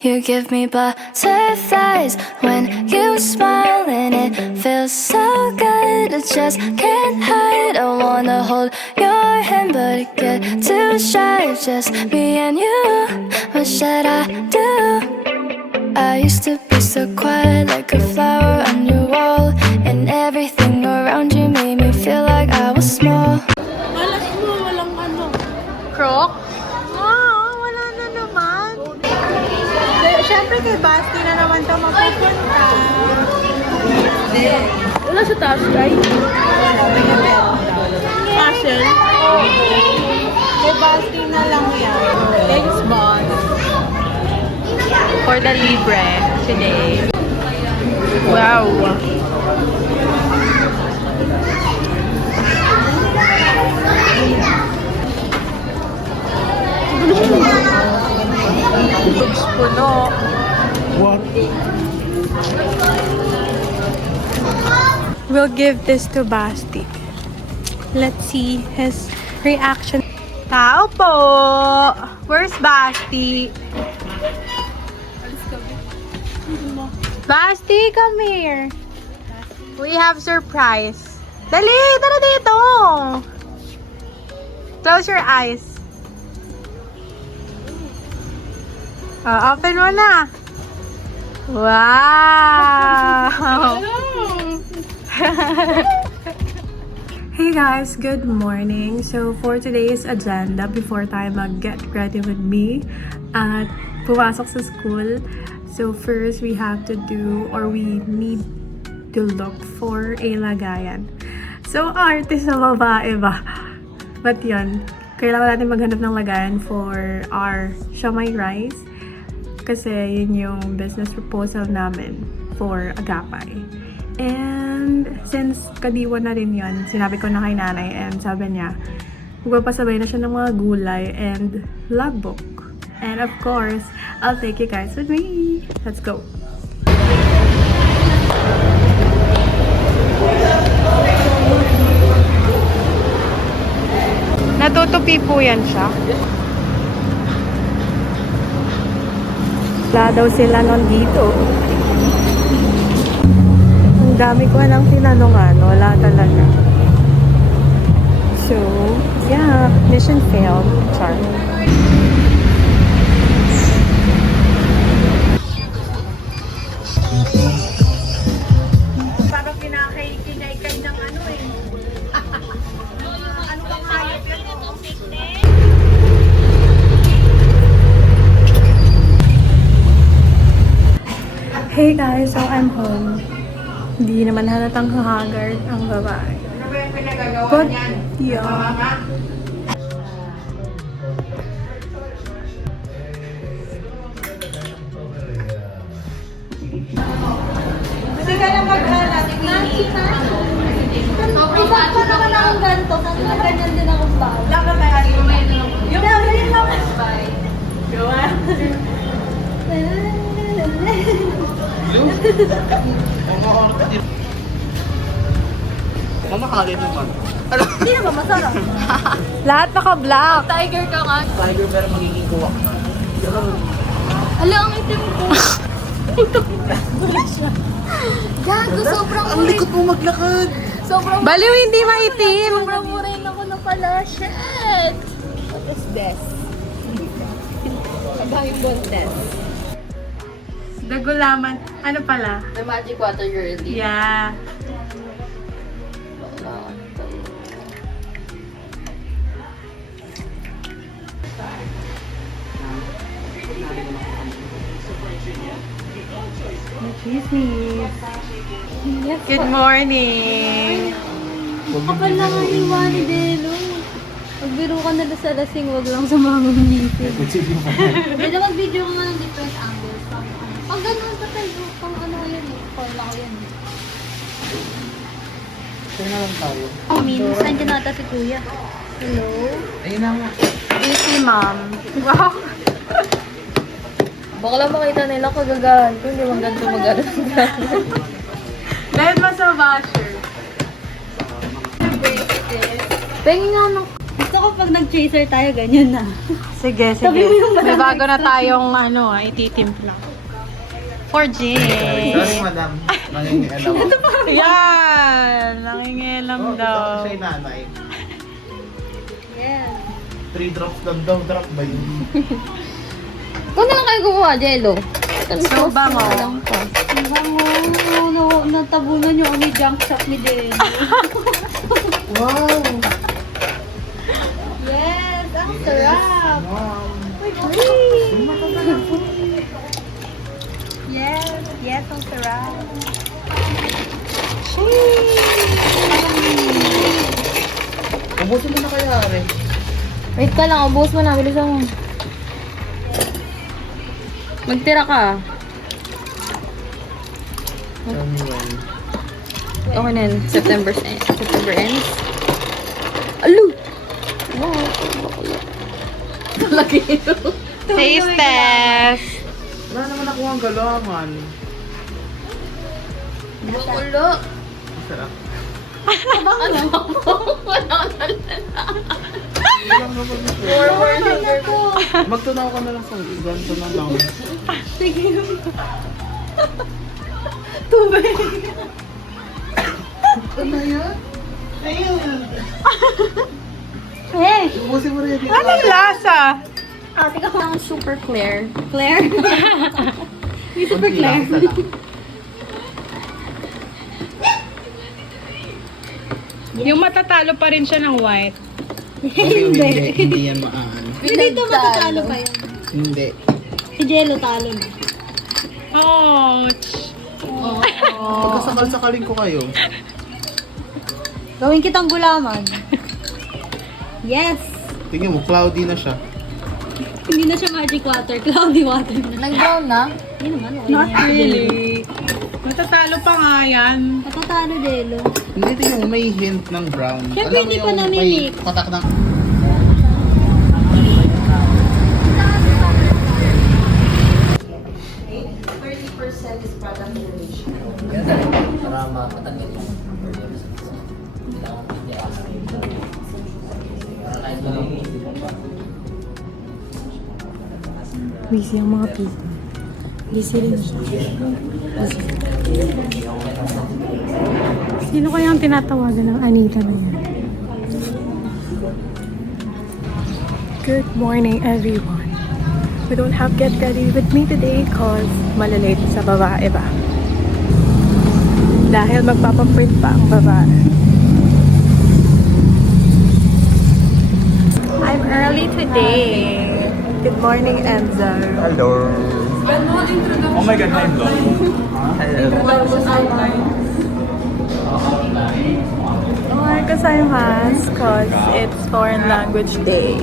You give me butterflies when you smile, and it feels so good. I just can't hide. I wanna hold your hand, but it get too shy. Just me and you. What should I do? I used to be so quiet, like a flower on your wall, and everything around you made me feel like I was small. Alas mo, walang ano. Croc? Wala na naman. Siyempre kay Basti na naman ito mapupunta. Wala sa taas, guys. Castle? Kay Basti na lang yan. Thanks, boss. For the libre today. Wow. Puno. What? We'll give this to Basti. Let's see his reaction. Tao po! Where's Basti? Basti, come here. We have surprise. Dali! Tara dito! Close your eyes. Open mo na. Wow! Hey guys, good morning. So for today's agenda, before tayo mag-get ready with me at pumasok sa school, so first we have to do, or we need to look for a lagayan. So arte sa babae ba? But yun, kailangan natin maghanap ng lagayan for our siomai rice. Kasi yun yung business proposal namin for Agapay. And since kadiwa na rin yun, sinabi ko na kay nanay and sabi niya, magpapasabay na siya ng mga gulay and logbook. And of course, I'll take you guys with me. Let's go! Natutupi po yan siya. Wala daw sila nun dito. Ang dami ko nang tinanongan. Wala talaga. So, yeah. Mission failed. Char. Parang kinakay ng ano eh. Ano bang hayop yun? Hey guys, so I'm home. Hindi naman halatang haggard ang babae. But, yeah. Kasi ka na maghalat. Nancy ka? Isa pa naman akong ganito. Kasi na ganyan din akong bago. Lang na may hali. Yung rin naman. Gawa. Mamakali naman. Hindi naman masarap. Lahat naka-black. Tiger ka nga. Tiger pero magiging kuwak na. Hala, ang itim ko. Gago, sobrang Ang likot mo maglakad! Sobrang Baliw, hindi maitim. sobrang murin ako na pala. Shit! What is this? Ang Bontes. Dagulaman. Ano pala? The Magic Water Girlie. Yeah. Chismis. Yes, Good morning. kapal lang ang iwa ni Delo. Magbiro ka na sa lasing, wag lang sa mga ngipin. Medyo mag-video ka nga ng different angles. Pag ganun pa tayo, pang ano yan eh. Call ako yan eh. Kaya na lang tayo. Saan dyan nata si Kuya? Hello? Ayun na nga. Easy, ma'am. Wow. Baka lang makita nila kagagahan ko, hindi man ganito mag-alas. Dahil mas sa basher. Pengi nga ng... Gusto ko pag nag-chaser tayo, ganyan na. Sige, Sabi mo yung May banana bago na tayong ititimpla. For Jane. Sorry, madam. Nangingialam ako. Yan! Nangingilam daw. Siya yung nanay. Yes. 3 drops lang daw. Drop ba yun? Kung na lang kayo gumawa, Jello. So, bango. Bango. Natabunan yung may junk shop ni Jello. Wow! Yes, ang sarap. Wow! Yes, ang sarap. Ubusin mo na kaya, Are. Wait ka lang, ubos mo na. Bilisan mo. Magtira ka. Tell me when. Okay na yun. September ends. Alu! Wow. Lagi ito. Taste test! Wala naman ako ang galangan. Makulo. Sarap. Ano? Magtunaw ka na lang sa ganito na lang. Sige. Tubig. Ano yan? Ayun! Eh! Ubusin mo rin. Anong lasa? Ate ka lang super clear. Claire? Yung super clear. Yung matatalo pa rin siya ng white. Hindi yan maan. Dito matatalo pa yan. Hindi. Si Jello talo na. Ouch! Pagkasakal-sakalin ko kayo. Gawin kitang gulaman. Yes! Tingnan mo, cloudy na siya. Hindi na siya magic water, cloudy water na. Nag-brown na? Hindi naman, okay Not na yan. really. Matatalo pa nga yan. Matatalo, Jello. Hindi, tingnan mo, may hint ng brown. Siyempre, Alam mo hindi pa yung namimix. may patak ng... Para mapatagin yung Busy ang mga people. Busy rin siya. Sino kaya ang tinatawagan ng Anita na yan? Good morning, everyone. We don't have get ready with me today cause malalate sa babae ba? Dahil magpapaprint pa ang babae. I'm early today. Good morning, Enzo. Hello. Oh my God, I'm vlog. Or gozaimasu cause it's foreign language day.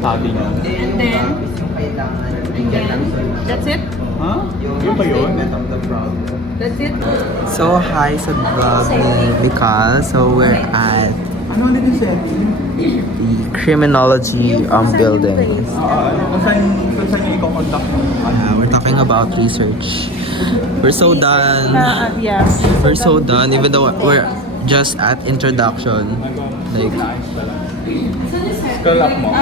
Sabi niya. That's it? Ha? Yung ba yun? That's it? So, hi sa vlog ni Mikal. So, we're at Ano ulit yung set? the criminology building. Kung saan yung i-contact mo? We're talking about research. We're so done. Yes. We're so done, even though we're just at introduction. Like, Scroll up mo.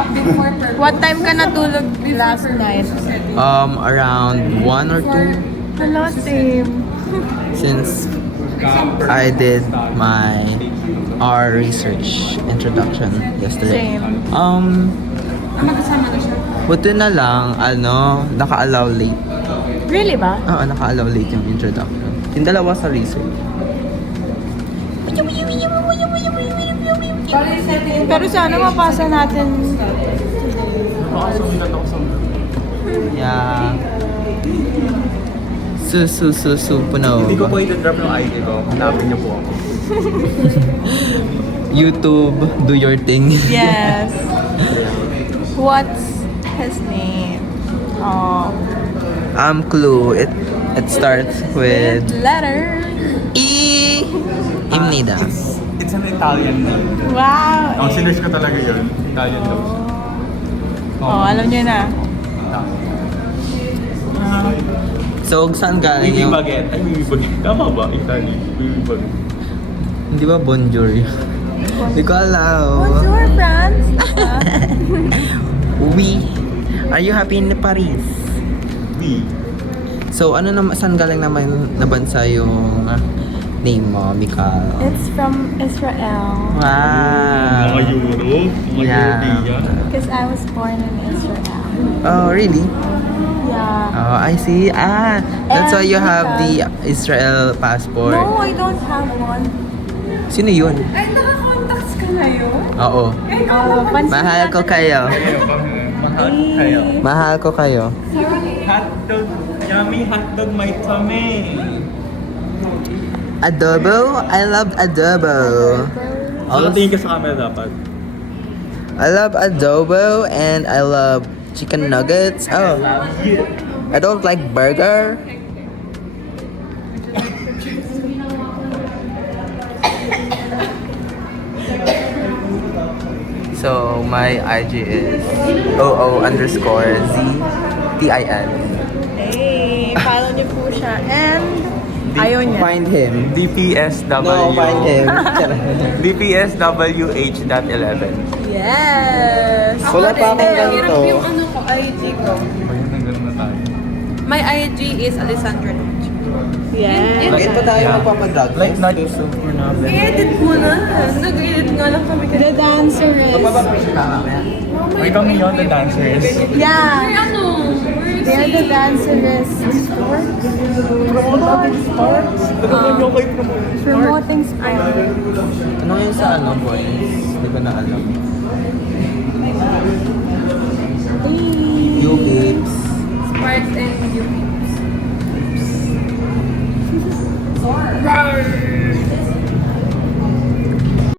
What time ka natulog last night? around 1 or 2 Hello, same. since I did my our research introduction yesterday. Same. Buti na lang, naka-allow late. Really ba? Oo, naka-allow late yung introduction. Yung dalawa sa research. Pero sana mapasa natin. Yeah. Puno. Hindi ko po i-drop yung ID ko. Hanapin niyo po ako. YouTube, do your thing. Yes. What's his name? Oh. Clue. It starts with Letter. E. Imnida. It's an Italian name. Wow. Ang sinerge ko talaga yun. Italian daw. Oh, alam niyo na. So, saan galing Bibi yung... Baguette. Ay, Bibi Baguette. Tama ba? Italian. Bibi Baguette. Hindi ba bonjour? Hindi ko alam. Bonjour, France! Oui. Are you happy in Paris? Oui. So, ano naman, saan galing naman na bansa yung name mo, Mikal? It's from Israel. Wow. Mga Europe, mga Yeah. European. Because I was born in Israel. Oh, really? Yeah. Oh, I see. Ah, that's why you have the Africa. Israel passport. No, I don't have one. Sino yun? Ay, naka-contacts ka na yun? Oo. Oh, pansin Mahal ko kayo. Mahal kayo. Mahal ko kayo. Hotdog. Yummy hotdog, my tummy. Adobo? I love adobo. Ano tingin ka sa camera dapat? I love adobo and I love chicken nuggets. Oh, I don't like burger. So my IG is OO_ZTIN. Hey, follow niyo po siya. And, ayaw niya. Find him. DPSW. No, find him. DPSWH.11. Yes! Wala pa akong ganito. ano ko, IG ko. My IG is Alessandra Noche. Yes. Bakit pa tayo magpapadrag? Like not super namin. I-edit mo na. Nag-edit nga lang kami The Danceress. Ay kami yun, the dancers. Yeah. Ano? They're the Danceress sports. Promoting sport. Ano yung sa ano, boys? Hindi ko na alam. You babes. Sparks and you.